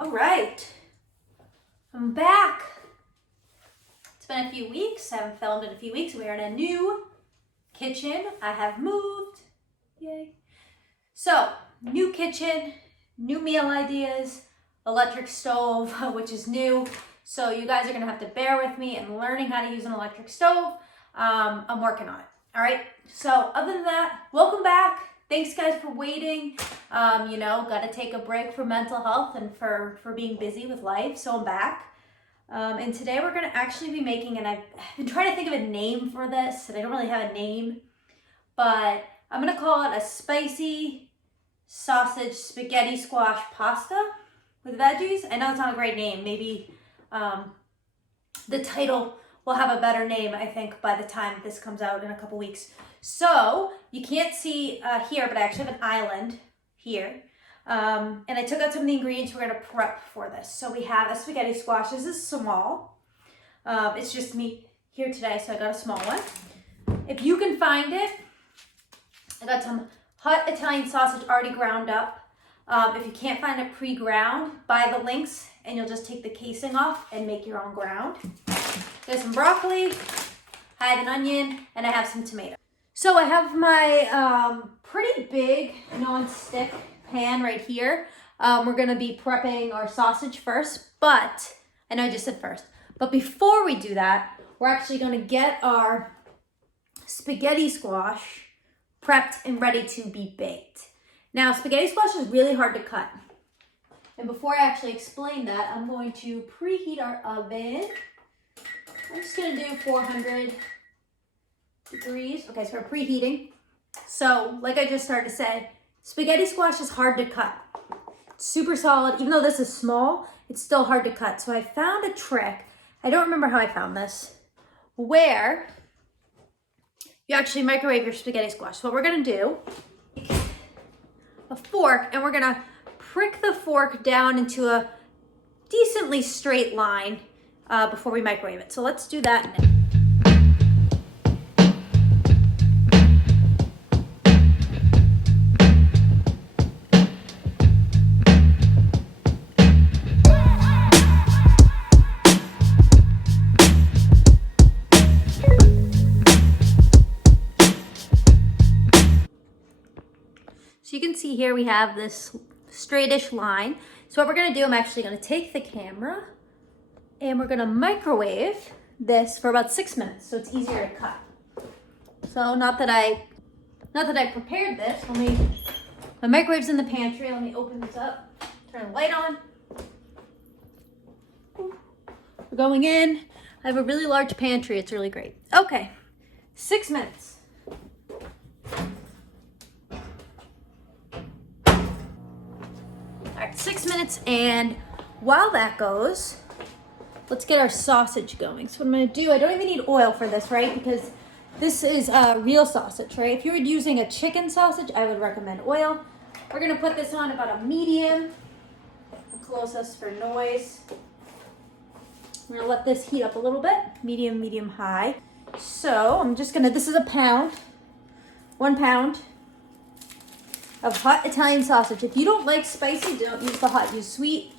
All right, I'm back. It's been a few weeks. I haven't filmed in a few weeks. We're in a new kitchen. I have moved. Yay. So, new kitchen, new meal ideas, electric stove, which is new. So you guys are gonna have to bear with me in learning how to use an electric stove. I'm working on it. All right. So other than that, welcome back. Thanks guys for waiting. Got to take a break for mental health and for being busy with life. So I'm back. And today we're going to actually be making, and I've been trying to think of a name for this, and I don't really have a name, but I'm going to call it a spicy sausage spaghetti squash pasta with veggies. I know it's not a great name. Maybe the title will have a better name, I think, by the time this comes out in a couple weeks. So you can't see here, but I actually have an island here. And I took out some of the ingredients we're gonna prep for this. So we have a spaghetti squash. This is small. It's just me here today, so I got a small one. If you can find it, I got some hot Italian sausage already ground up. If you can't find it pre-ground, buy the links and you'll just take the casing off and make your own ground. There's some broccoli, I have an onion, and I have some tomato. So I have my pretty big non-stick pan right here. We're gonna be prepping our sausage first, but, I know I just said first, but before we do that, we're actually gonna get our spaghetti squash prepped and ready to be baked. Now, spaghetti squash is really hard to cut. And before I actually explain that, I'm going to preheat our oven. I'm just gonna do 400 degrees. Okay, so we're preheating. So, like I just started to say, spaghetti squash is hard to cut. It's super solid. Even though this is small, it's still hard to cut. So I found a trick. I don't remember how I found this, where you actually microwave your spaghetti squash. So what we're gonna do, a fork, and we're gonna prick the fork down into a decently straight line before we microwave it. So let's do that now. So you can see here we have this straightish line. So what we're gonna do, I'm actually gonna take the camera and we're gonna microwave this for about 6 minutes so it's easier to cut. So not that I prepared this, my microwave's in the pantry. Let me open this up, turn the light on. We're going in. I have a really large pantry, it's really great. Okay, 6 minutes. All right, 6 minutes, and while that goes, let's get our sausage going. So what I'm gonna do, I don't even need oil for this, right? Because this is real sausage, right? If you were using a chicken sausage, I would recommend oil. We're gonna put this on about a medium. Close us for noise. We're gonna let this heat up a little bit. Medium, medium, high. So I'm just gonna, this is a pound, 1 pound of hot Italian sausage. If you don't like spicy, don't use the hot. Use sweet,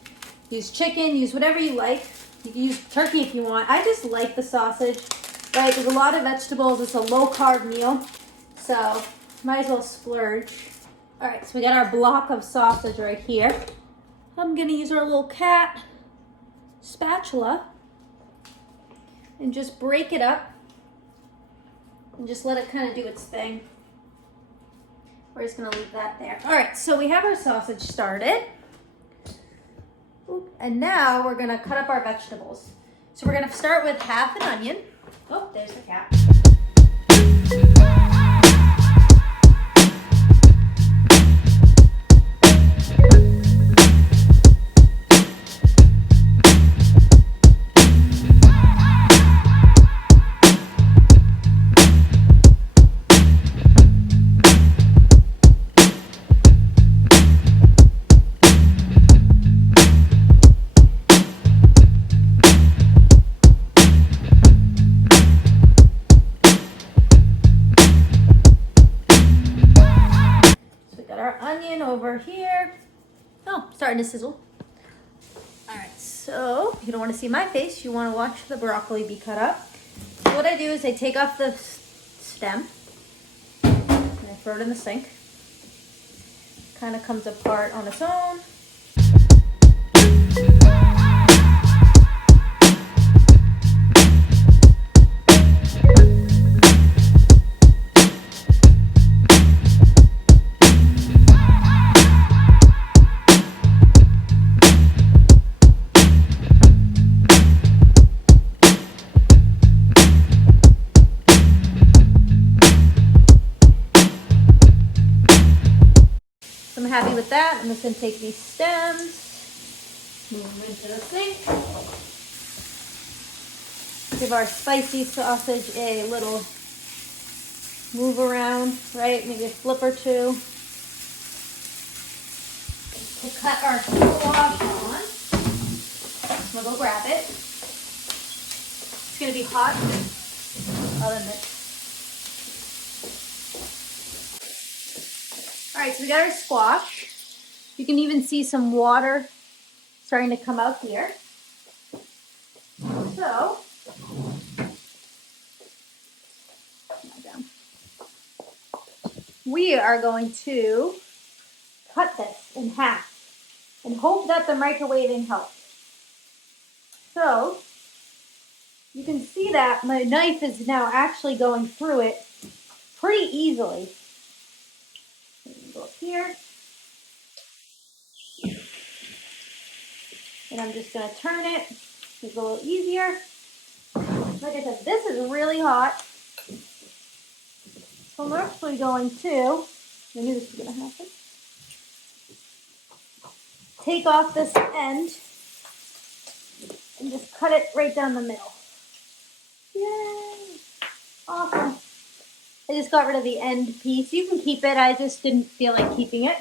use chicken, use whatever you like. You can use turkey if you want. I just like the sausage, right? There's a lot of vegetables. It's a low carb meal, so might as well splurge. All right, so we got our block of sausage right here. I'm gonna use our little cat spatula and just break it up and just let it kind of do its thing. We're just gonna leave that there. All right, so we have our sausage started. And now we're gonna cut up our vegetables. So we're gonna start with half an onion. Oh, there's the cat. Over here. Oh, starting to sizzle. All right, so you don't want to see my face. You want to watch the broccoli be cut up. So what I do is I take off the stem and I throw it in the sink. Kind of comes apart on its own. I'm happy with that. I'm just going to take these stems, move them into the sink. Give our spicy sausage a little move around, right? Maybe a flip or two. To cut our squash on. We'll go grab it. It's going to be hot. I'll admit. All right, so we got our squash. You can even see some water starting to come out here. So, we are going to cut this in half and hope that the microwaving helps. So, you can see that my knife is now actually going through it pretty easily. Go up here. And I'm just going to turn it. It's a little easier. Like I said, this is really hot. So I'm actually going to, I knew this was going to happen, take off this end and just cut it right down the middle. Yay! Awesome. I just got rid of the end piece. You can keep it. I just didn't feel like keeping it.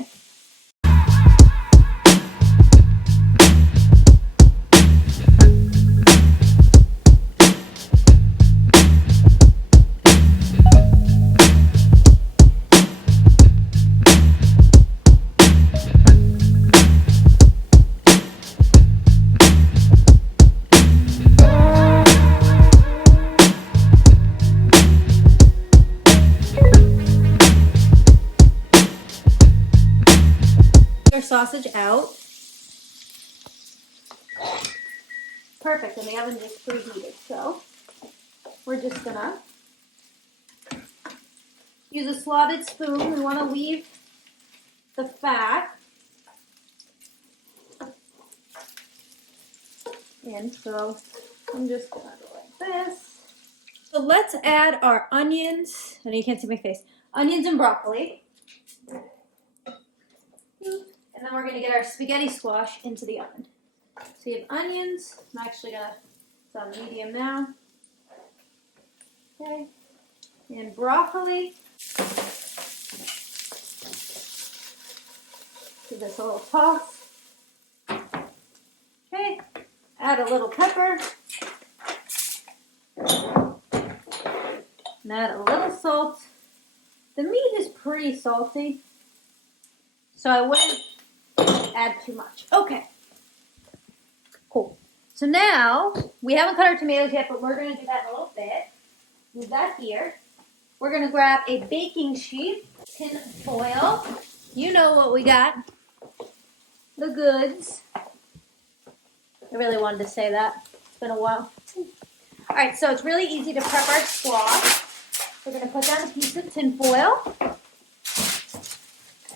Sausage out. Perfect, and the oven just preheated. So we're just gonna use a slotted spoon. We want to leave the fat. And so I'm just gonna go like this. So let's add our onions. I know you can't see my face. Onions and broccoli. And then we're going to get our spaghetti squash into the oven. So you have onions. I'm actually going to, it's on medium now. Okay. And broccoli. Give this a little toss. Okay. Add a little pepper. And add a little salt. The meat is pretty salty, so I wouldn't add too much. Okay. Cool. So now, we haven't cut our tomatoes yet, but we're going to do that in a little bit. Move that here. We're going to grab a baking sheet, tin foil. You know what we got. The goods. I really wanted to say that. It's been a while. All right, so it's really easy to prep our squash. We're going to put down a piece of tin foil.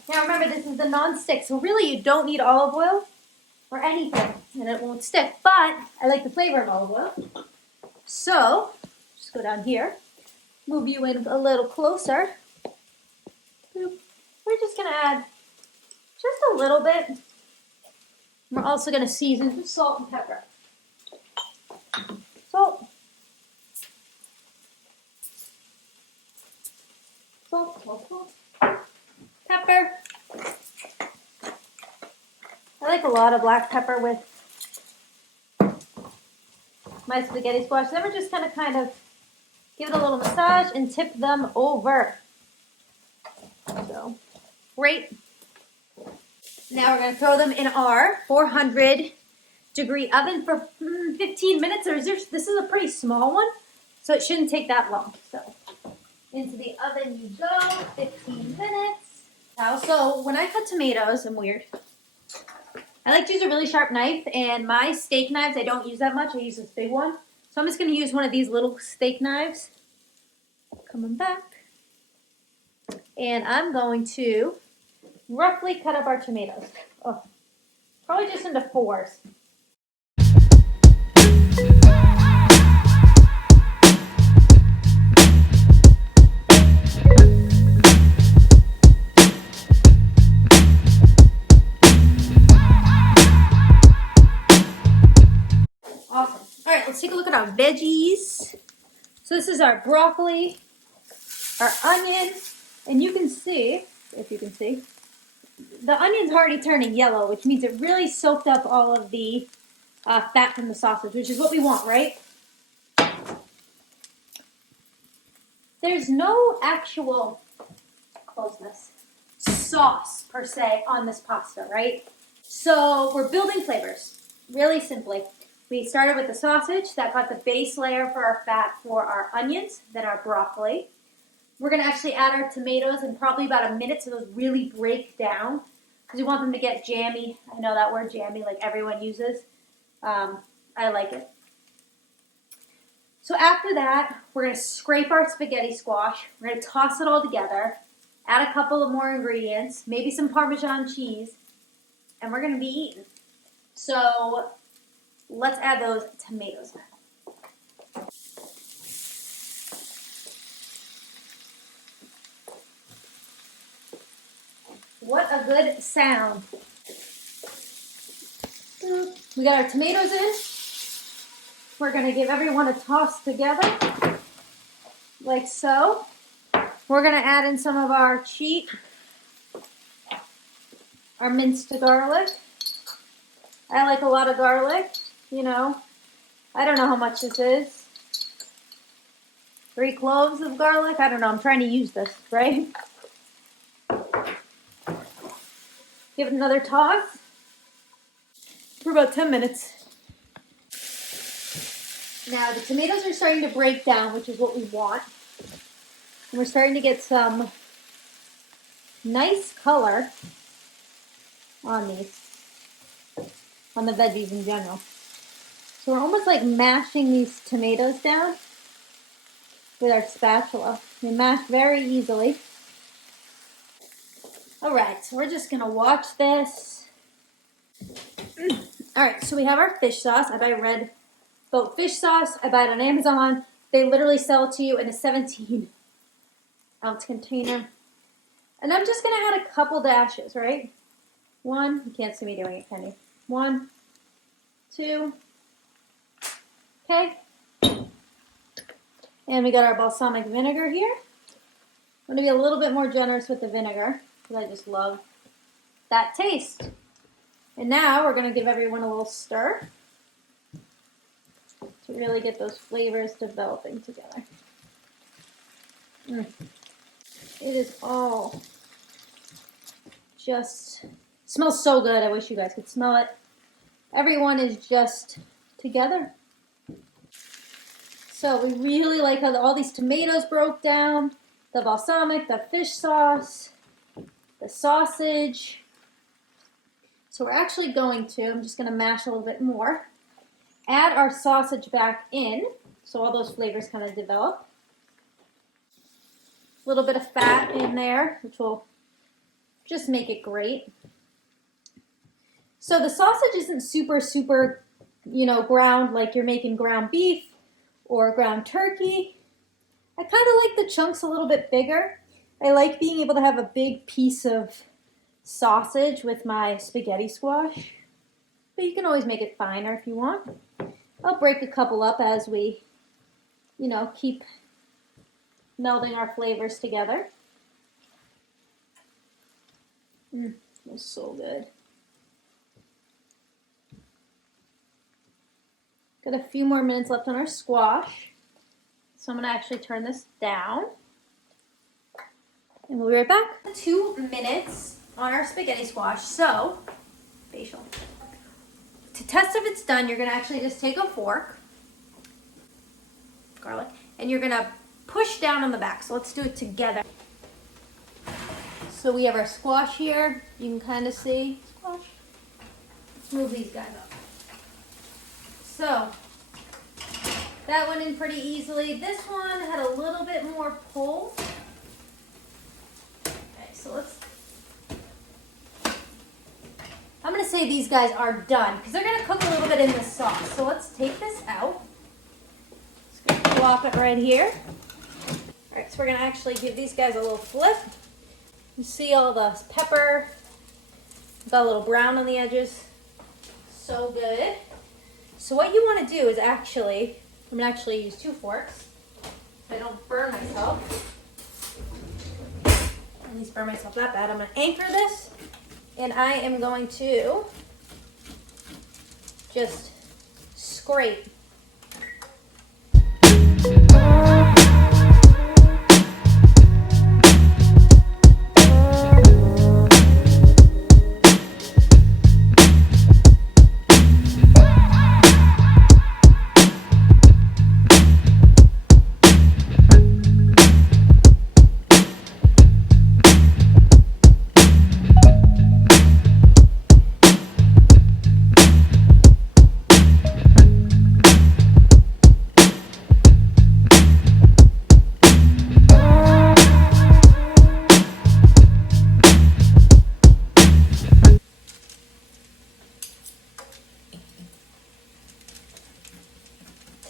Now remember, this is the non-stick, so really you don't need olive oil or anything, and it won't stick, but I like the flavor of olive oil. So, just go down here, move you in a little closer. We're just going to add just a little bit. We're also going to season with salt and pepper. Salt. Salt, salt, salt. Pepper. I like a lot of black pepper with my spaghetti squash. Then we're just going to kind of give it a little massage and tip them over. So, great. Now we're going to throw them in our 400 degree oven for 15 minutes. This is a pretty small one, so it shouldn't take that long. So into the oven you go, 15 minutes. So when I cut tomatoes, I'm weird. I like to use a really sharp knife, and my steak knives, I don't use that much. I use this big one. So I'm just going to use one of these little steak knives. Coming back. And I'm going to roughly cut up our tomatoes. Oh, probably just into fours. Awesome. All right, let's take a look at our veggies. So this is our broccoli, our onion, and you can see, if you can see, the onion's already turning yellow, which means it really soaked up all of the fat from the sausage, which is what we want, right? There's no actual sauce per se on this pasta, right? So we're building flavors, really simply. We started with the sausage. That got the base layer for our fat for our onions, then our broccoli. We're going to actually add our tomatoes in probably about a minute so those really break down because we want them to get jammy. I know that word jammy, like everyone uses. I like it. So after that, we're going to scrape our spaghetti squash. We're going to toss it all together, add a couple of more ingredients, maybe some Parmesan cheese, and we're going to be eating. So let's add those tomatoes now. What a good sound. We got our tomatoes in. We're going to give everyone a toss together, like so. We're going to add in some of our minced garlic. I like a lot of garlic, you know. I don't know how much this is. 3 cloves of garlic? I don't know. I'm trying to use this, right? Give it another toss for about 10 minutes. Now the tomatoes are starting to break down, which is what we want. And we're starting to get some nice color on these, on the veggies in general. So we're almost like mashing these tomatoes down with our spatula. They mash very easily. All right, so we're just gonna watch this. All right, so we have our fish sauce. I buy red boat fish sauce. I buy it on Amazon. They literally sell it to you in a 17-ounce container. And I'm just gonna add a couple dashes, right? 1, you can't see me doing it, can you? 1, 2, okay. And we got our balsamic vinegar here. I'm gonna be a little bit more generous with the vinegar because I just love that taste. And now we're gonna give everyone a little stir to really get those flavors developing together. It is all just, smells so good. I wish you guys could smell it. Everyone is just together. So we really like how all these tomatoes broke down, the balsamic, the fish sauce, the sausage. So we're actually going to, I'm just going to mash a little bit more, add our sausage back in so all those flavors kind of develop. A little bit of fat in there, which will just make it great. So the sausage isn't super, ground like you're making ground beef or ground turkey. I kind of like the chunks a little bit bigger. I like being able to have a big piece of sausage with my spaghetti squash, but you can always make it finer if you want. I'll break a couple up as we, keep melding our flavors together. Smells so good. Got a few more minutes left on our squash. So I'm going to actually turn this down. And we'll be right back. 2 minutes on our spaghetti squash. So, facial. to test if it's done, you're gonna actually just take a fork, garlic, and you're gonna push down on the back. So let's do it together. So we have our squash here. You can kind of see squash. Let's move these guys up. So that went in pretty easily. This one had a little bit more pull. Okay, so I'm gonna say these guys are done because they're gonna cook a little bit in the sauce. So let's take this out. Just gonna plop it right here. All right, so we're gonna actually give these guys a little flip. You see all the pepper, got a little brown on the edges. So good. So what you want to do is actually, I'm gonna actually use 2 forks so I don't burn myself. At least burn myself that bad. I'm gonna anchor this, and I am going to just scrape.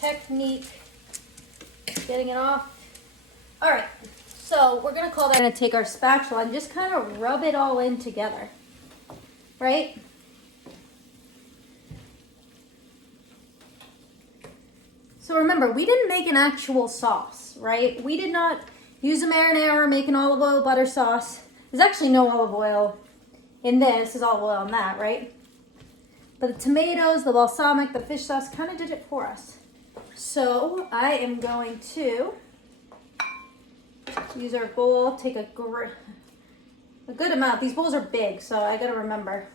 Technique, getting it off. All right, so we're gonna call that. We're gonna take our spatula and just kind of rub it all in together, right? So remember, we didn't make an actual sauce, right? We did not use a marinara or make an olive oil butter sauce. There's actually no olive oil in this. There's olive oil in that, right? But the tomatoes, the balsamic, the fish sauce kind of did it for us. So I am going to use our bowl, take a good amount. These bowls are big, so I gotta remember.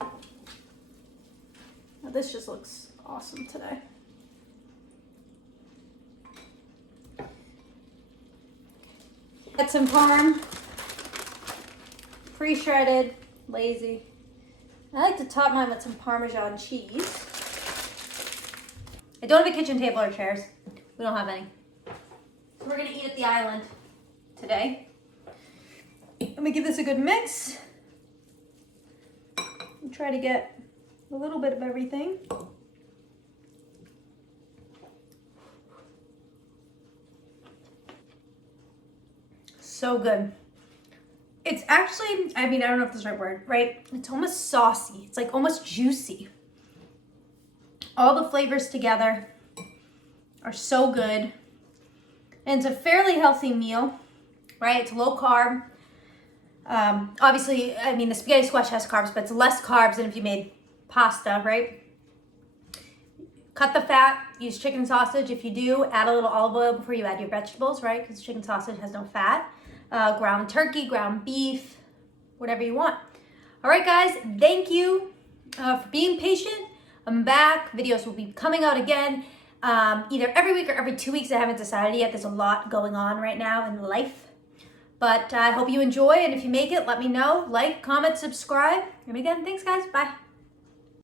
Now this just looks awesome today. Get some parm, pre-shredded, lazy. I like to top mine with some Parmesan cheese. I don't have a kitchen table or chairs. We don't have any. So we're gonna eat at the island today. I'm gonna give this a good mix. And try to get a little bit of everything. So good. It's actually, I mean, I don't know if this is the right word, right? It's almost saucy. It's like almost juicy. All the flavors together are so good. And it's a fairly healthy meal, right? It's low carb. Obviously, I mean, the spaghetti squash has carbs, but it's less carbs than if you made pasta, right? Cut the fat, use chicken sausage. If you do, add a little olive oil before you add your vegetables, right? Because chicken sausage has no fat. Ground turkey, ground beef, whatever you want. All right, guys, thank you for being patient. I'm back. Videos will be coming out again, either every week or every 2 weeks. I haven't decided yet. There's a lot going on right now in life. But I hope you enjoy, and if you make it, let me know. Like, comment, subscribe. And again, thanks, guys. Bye.